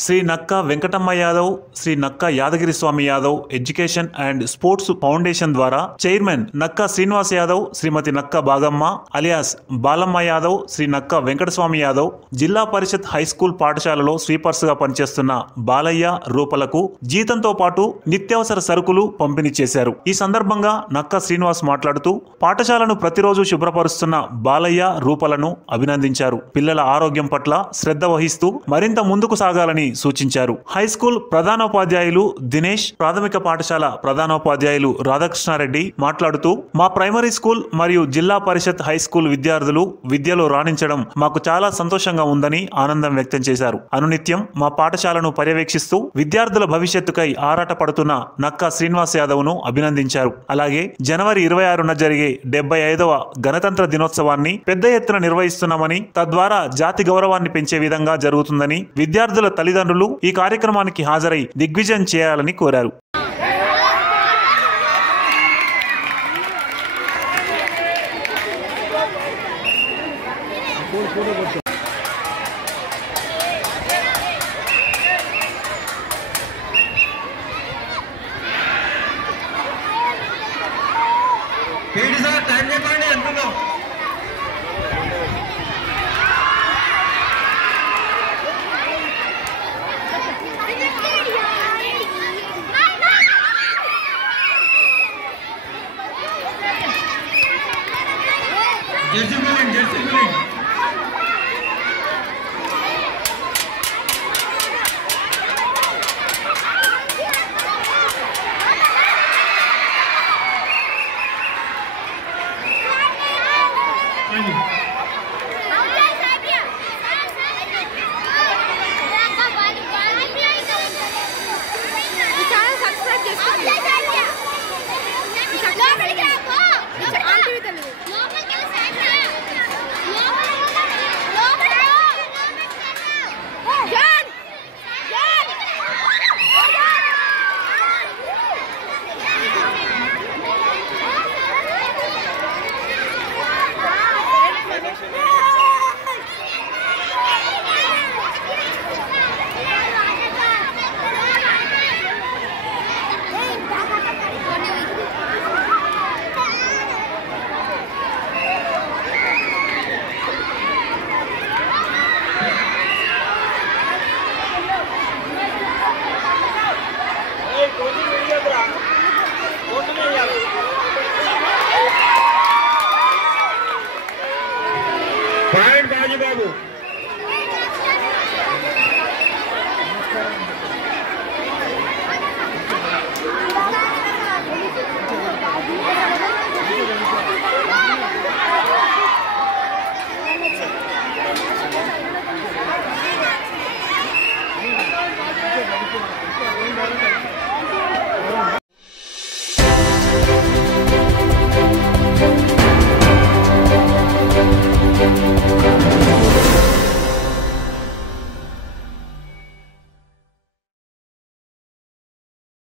శ్రీ నక్క Venkatamma Yadav, Shri Nakka Yadagiri Swami Yadav education and sports foundation ద్వారా chairman Nakka Srinivas Yadav, Shrimati Nakka Bagamma alias Balamma Yadav, Shri Nakka Venkataswamy Yadav Zilla Parishad high school పాఠశాలలో స్వీపర్స్ గా పనిచేస్తున్న బాలయ్య రూపలకు జీతంతో పాటు నిత్యావసర సరుకులు పంపిణీ చేశారు. ఈ సందర్భంగా నక్క శ్రీనివాస్ మాట్లాడుతూ పాఠశాలను ప్రతిరోజు శుభ్రపరుస్తున్న బాలయ్య రూపలను అభినందించారు. పిల్లల ఆరోగ్యం పట్ల శ్రద్ధ వహిస్తూ మరింత ముందుకు సాగాలని సూచించారు. హై స్కూల్ ప్రధానోపాధ్యాయులు దినేష్, ప్రాథమిక పాఠశాల ప్రధానోపాధ్యాయులు రాధాకృష్ణారెడ్డి మాట్లాడుతూ మా ప్రైమరీ స్కూల్ మరియు జిల్లా పరిషత్ హై స్కూల్ విద్యార్థులు విద్యలో రాణించడం మాకు చాలా సంతోషంగా ఉందని ఆనందం వ్యక్తం చేశారు. అనునిత్యం మా పాఠశాలను పర్యవేక్షిస్తూ విద్యార్థుల భవిష్యత్తుకై ఆరాట పడుతున్న నక్క శ్రీనివాస్ యాదవ్ ను అభినందించారు. అలాగే జనవరి 26న జరిగే 75వ గణతంత్ర దినోత్సవాన్ని పెద్ద ఎత్తున నిర్వహిస్తున్నామని, తద్వారా జాతి గౌరవాన్ని పెంచే విధంగా జరుగుతుందని, విద్యార్థుల తల్లిదండ్రులు ఈ కార్యక్రమానికి హాజరై దిగ్విజయం చేయాలని కోరారు.